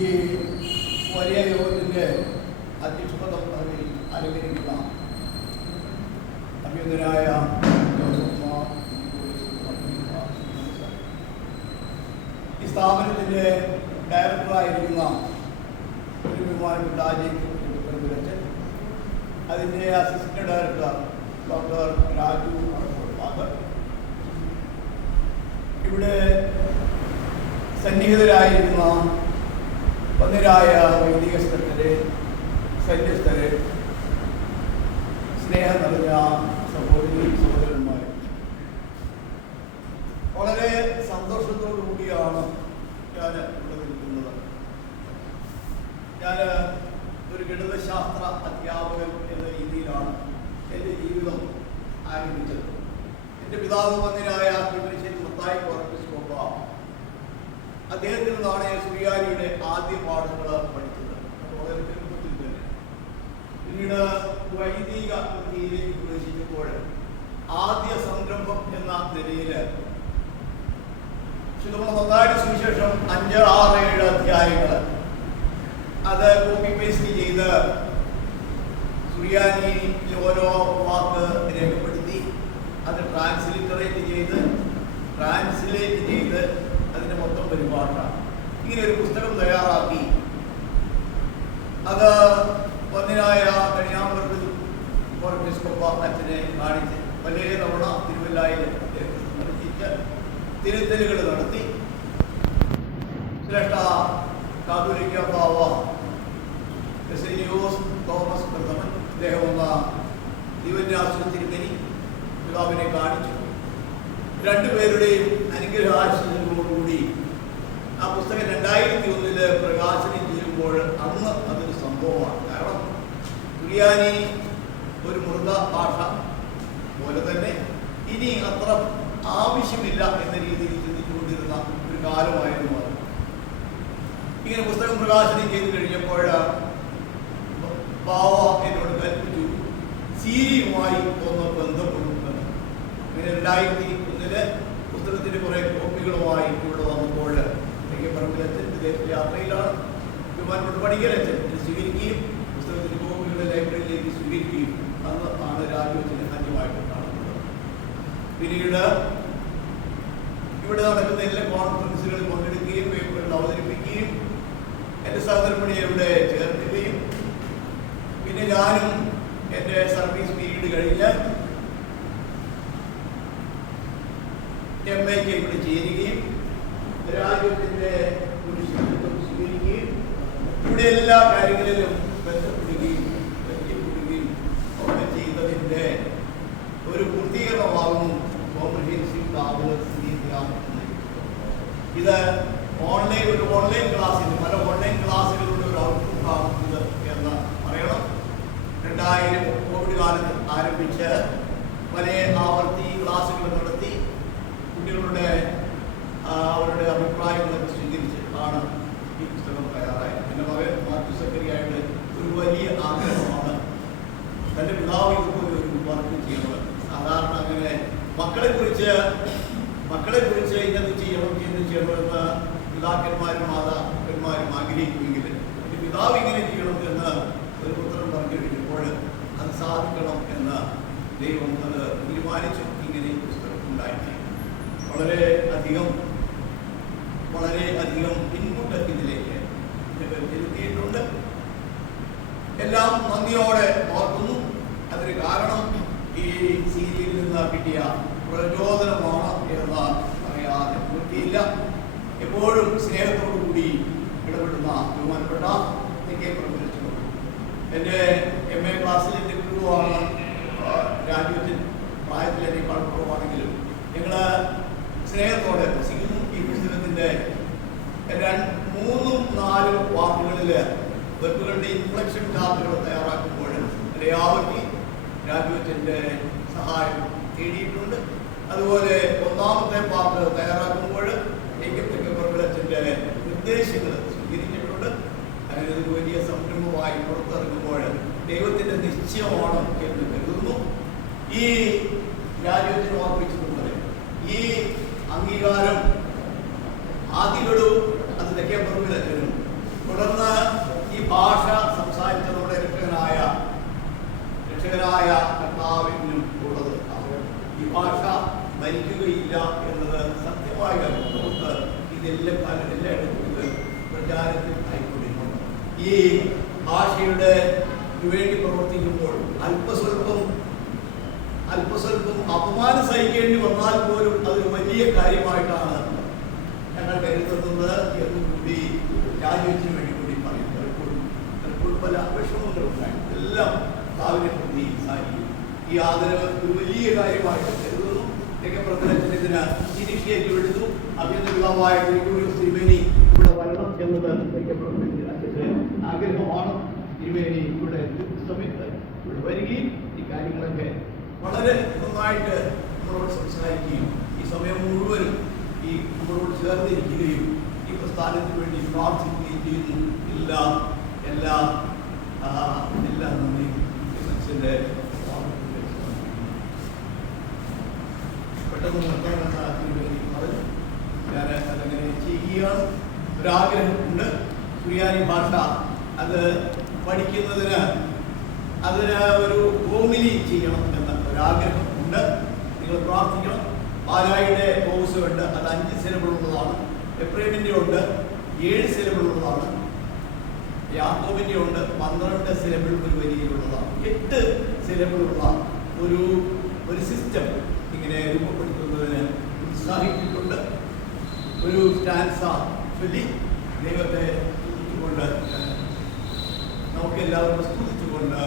ഈ വലിയ യോഗത്തിൻ്റെ അധ്യക്ഷപദം അലങ്കരിക്കുന്ന അഭ്യന്തരായ ഈ സ്ഥാപനത്തിൻ്റെ ഡയറക്ടറായിരിക്കുന്ന ഒരു ബഹുമാനപ്പെട്ട അജയ്, അതിൻ്റെ assistant director doctor Raju father, ഇവിടെ സന്നിഹിതരായിരിക്കുന്ന വന്യരായ വൈദികസ്ഥരെ, സന്യസ്തരെ, സ്നേഹം നിറഞ്ഞ സഹോദരി സഹോദരന്മാർ, വളരെ സന്തോഷത്തോടു കൂടിയാണ് ഞാൻ ഇവിടെ നിൽക്കുന്നത്. ഞാൻ ഒരു ഗണിതശാസ്ത്ര അധ്യാപകൻ എന്ന രീതിയിലാണ് എൻ്റെ ജീവിതം ആരംഭിച്ചത്. എൻ്റെ പിതാവ് വന്യരായ മത്തായി കോർപ്പിസ്കോപ്പ, അദ്ദേഹത്തിൽ നിന്നാണ് സുറിയാനിയുടെ ആദ്യ പാഠങ്ങൾ പഠിച്ചത്, വളരെ ചെറുപ്പത്തിൽ തന്നെ. പിന്നീട് വൈദിക വൃത്തിയിലേക്ക് പ്രവേശിച്ചപ്പോൾ ആദ്യ സംരംഭം എന്ന നിലയിൽ മത്തായിയുടെ സുവിശേഷം 5, 6, 7 അധ്യായങ്ങൾ അത് കോപ്പി പേസ്റ്റ് ചെയ്ത് സുറിയാനിയിൽ ഓരോ വാക്ക് രേഖപ്പെടുത്തി അത് ട്രാൻസ്ലിറ്ററേറ്റ് ചെയ്ത് അതിൻ്റെ മൊത്തം പരിഭാഷ ഇങ്ങനെ ഒരു പുസ്തകം തയ്യാറാക്കി അത് വന്യനായ കണിയാമ്പറമ്പിൽ കോർപ്പിസ്കോപ്പ അച്ഛനെ കാണിച്ച് വലിയ തവണ തിരുവല്ലായിൽ സന്ദർശിച്ച് തിരുത്തലുകൾ നടത്തി. ശ്രേഷ്ഠ കാതോലിക്ക ബാവ തോമസ് പ്രഥമൻ അദ്ദേഹം വന്ന ദിവന്യാസത്തിരുമേനി പിതാവിനെ കാണിച്ചു. രണ്ടുപേരുടെയും അനുഗ്രഹാശികളോടുകൂടി ആ പുസ്തകം 2001 പ്രകാശനം ചെയ്യുമ്പോൾ അന്ന് അതൊരു സംഭവമാണ്. കാരണം സുറിയാനി ഒരു മൃത ഭാഷ പോലെ തന്നെ ഇനി അത്ര ആവശ്യമില്ല എന്ന രീതിയിൽ ചിന്തിച്ചുകൊണ്ടിരുന്ന ഒരു കാലമായിരുന്നു അത്. ഇങ്ങനെ പുസ്തകം പ്രകാശനം ചെയ്ത് കഴിഞ്ഞപ്പോൾ ബാവ എന്നോട് കൽപ്പിച്ചു സീരിയുമായി ഒന്ന് ബന്ധപ്പെടുന്നത്. അങ്ങനെ 2001 പുസ്തകത്തിന്റെ കുറെ കോപ്പികളുമായി ഇവിടെ വന്നപ്പോൾ പറമ്പിലച്ഛൻ വിദേശ യാത്രയിലാണ്. ബഹുമാനപ്പെട്ട പണിക്കരച്ഛൻ സ്വീകരിക്കുകയും പുസ്തകത്തിന്റെ കോപ്പികളെ ലൈബ്രറിയിലേക്ക് സ്വീകരിക്കുകയും അന്ന് രാജുവിന് അന്യമായിട്ട് കാണുന്നത്. പിന്നീട് ഇവിടെ നടക്കുന്ന എല്ലാ കോൺഫറൻസുകളിൽ പങ്കെടുക്കുകയും പേപ്പറുകൾ അവതരിപ്പിക്കുകയും എൻ്റെ സഹധർമ്മിണിയെ ഇവിടെ ചേർക്കുകയും പിന്നെ ഞാനും എൻ്റെ സർവീസ് പീരീഡ് കഴിഞ്ഞ് MA ഇവിടെ ചേരുകയും രാജ്യത്തിൻ്റെ ഒരു ശുചിത്വം സ്വീകരിക്കുകയും ഇവിടെ എല്ലാ കാര്യങ്ങളിലും ബന്ധപ്പെടുകയും പരിചയപ്പെടുകയും ഒക്കെ ചെയ്തതിൻ്റെ ഒരു പൂർത്തീകരണമാകുന്നു കോംപ്രിഹെൻസീവ് ടാബുലർ സ്ഥിതിഗ്രാം. ഇത് ഒരു ഓൺലൈൻ ക്ലാസ്സിന് പല ഓൺലൈൻ ക്ലാസ്സുകളുടെ ഒരു ഔട്ട്പുട്ടാണ് ഇത് എന്ന് പറയണം. 2000 കോവിഡ് കാലത്ത് ആരംഭിച്ച് പല ആവർത്തി ക്ലാസ്സുകൾ നടത്തി കുട്ടികളുടെ അവരുടെ അഭിപ്രായങ്ങളൊക്കെ സ്വീകരിച്ച് ആണ് ഈ പുസ്തകം തയ്യാറായത്. എൻ്റെ മകൻ മാത്യു സെക്രട്ടറിയായിട്ട് ഒരു വലിയ ആഗ്രഹമാണ് തൻ്റെ പിതാവ് ഇതുപോലെ ഒരു വർക്ക് ചെയ്യണത്. സാധാരണ അങ്ങനെ മക്കളെക്കുറിച്ച് ഇന്നത് ചെയ്യണമെന്ന് പിതാക്കന്മാരും മാതാക്കന്മാരും ആഗ്രഹിക്കുമെങ്കിൽ എൻ്റെ പിതാവ് ഇങ്ങനെ ചെയ്യണം എന്ന് ഒരു പുത്രൻ പറഞ്ഞു കഴിഞ്ഞപ്പോൾ അത് സാധിക്കണം എന്ന് ദൈവം അത് തീരുമാനിച്ചു. ഇങ്ങനെ ഈ പുസ്തകം ഉണ്ടായി. വളരെ അധികം ഇൻപുട്ട് ഇതിലേക്ക് ചെലുത്തിയിട്ടുണ്ട്. എല്ലാം നന്ദിയോടെ ഓർക്കുന്നു. അതിന് കാരണം ഈ സീരിയലിൽ നിന്ന് കിട്ടിയ പ്രചോദനമാണ് എന്ന് പറയാതെ വൃത്തിയില്ല. എപ്പോഴും സ്നേഹത്തോടു കൂടി ഇടപെടുന്ന ബഹുമാനപ്പെട്ട പ്രവർത്തിച്ചുകൊണ്ട് എൻ്റെ MA ക്ലാസ്സിൽ എൻ്റെ ഗുരുവാണ് രാജുവിൻ. പ്രായത്തിൽ എൻ്റെ കുറവാണെങ്കിലും ഞങ്ങൾ സ്നേഹത്തോടെ വസിക്കുന്നു. ഈ പുസ്തകത്തിൻ്റെ 3, 4 വാക്കുകളിൽ വെബുകളുടെ ഇൻഫ്ലക്ഷൻ ചാർട്ടുകൾ തയ്യാറാക്കുമ്പോൾ എല്ലാവർക്കും രാജുവിൻ്റെ സഹായം തേടിയിട്ടുണ്ട്. അതുപോലെ 1ാമത്തെ പാർട്ട് തയ്യാറാക്കുമ്പോൾ പറമ്പിലച്ഛൻ്റെ നിർദ്ദേശങ്ങൾ സ്വീകരിച്ചിട്ടുണ്ട്. അങ്ങനെ ഒരു വലിയ സംരംഭമായി പുറത്തിറങ്ങുമ്പോൾ ദൈവത്തിൻ്റെ നിശ്ചയമാണ് എന്ന് കരുതുന്നു. ഈ രാജ്യത്തിന് ഓർപ്പിച്ചതുപോലെ ഈ അംഗീകാരം ആദ്യങ്ങളും അത് തെക്കേപ്പറമ്പിലച്ഛനും തുടർന്ന് ഈ ഭാഷ സംസാരിച്ച നമ്മുടെ രക്ഷകനായ കർത്താവിനും ഉള്ളത് ഈ ഭാഷ മരിക്കുകയില്ല എന്നത് സത്യമായ നമുക്ക് ഇതെല്ലാം എല്ലായിടത്തും ഇത് പ്രചാരത്തിൽ ആയിക്കൊണ്ടിരിക്കുന്നു. ഈ ഭാഷയുടെ വേണ്ടി പ്രവർത്തിക്കുമ്പോൾ അല്പസ്വല്പം അപമാനം സഹിക്കേണ്ടി വന്നാൽ പോലും അതൊരു വലിയ കാര്യമായിട്ടാണ് ഞങ്ങൾ കരുതുന്നത് എന്നും കൂടി രാജ്യത്തിന് വേണ്ടി കൂടി പറയും. പലപ്പോഴും പല വിഷമങ്ങളുണ്ടായി എല്ലാം ഭാവിനെ പ്രതി സാധിക്കും. ഈ ആദരവ് ഒരു വലിയ കാര്യമായിട്ട് കരുതുന്നു. പ്രധാനത്തിന് ഇതിന് ഇനിഷ്യേറ്റീവ് എടുത്തു. അഭിനന്ദ യുവാവായ തിരുമേനി ഇവിടെ വരണം എന്നത് ആഗ്രഹമാണ്. തിരുമേനി ഇവിടെ സമയത്ത് ഇവിടെ വരികയും ഈ കാര്യങ്ങളൊക്കെ വളരെ നന്നായിട്ട് നമ്മളോട് സംസാരിക്കുകയും ഈ സമയം മുഴുവനും ഈ നമ്മളോട് ചേർന്നിരിക്കുകയും ഈ പ്രസ്ഥാനത്തിന് വേണ്ടി പ്രാർത്ഥിക്കുകയും ചെയ്യുന്നു. എല്ലാ നന്ദിയും മനസ്സിൻ്റെ പെട്ടെന്ന് നിർത്താൻ പറഞ്ഞു. ഞാൻ അതങ്ങനെ ചെയ്യുകയാണ്. ഒരാഗ്രഹമുണ്ട്. സുറിയാനി ഭാഷ അത് പഠിക്കുന്നതിന് അതിന് ഒരു ഹോമിലി ചെയ്യണം എന്ന ഒരാഗ്രഹം ഉണ്ട്. നിങ്ങൾ പ്രാർത്ഥിക്കണം. പാലായുടെ കോഴ്സ് ഉണ്ട്. അത് 5 സിലബിൾ ഉള്ളതാണ്. എഫ്രൈമിൻ്റെ ഉണ്ട് 7 സിലബിൾ ഉള്ളതാണ്. യാക്കോബിൻ്റെ ഉണ്ട് 12 സിലബിൾ ഒരു വരിയിലുള്ളതാണ്. 8 സിലബിളുള്ള ഒരു സിസ്റ്റം ഇങ്ങനെ രൂപപ്പെടുത്തുന്നതിന് ഉത്സാഹിച്ചിട്ടുണ്ട്. ഒരു സ്റ്റാൻസ ചൊല്ലി ദൈവത്തെ സ്തുതിച്ചുകൊണ്ട് നമുക്കെല്ലാവർക്കും സ്തുതിച്ചുകൊണ്ട്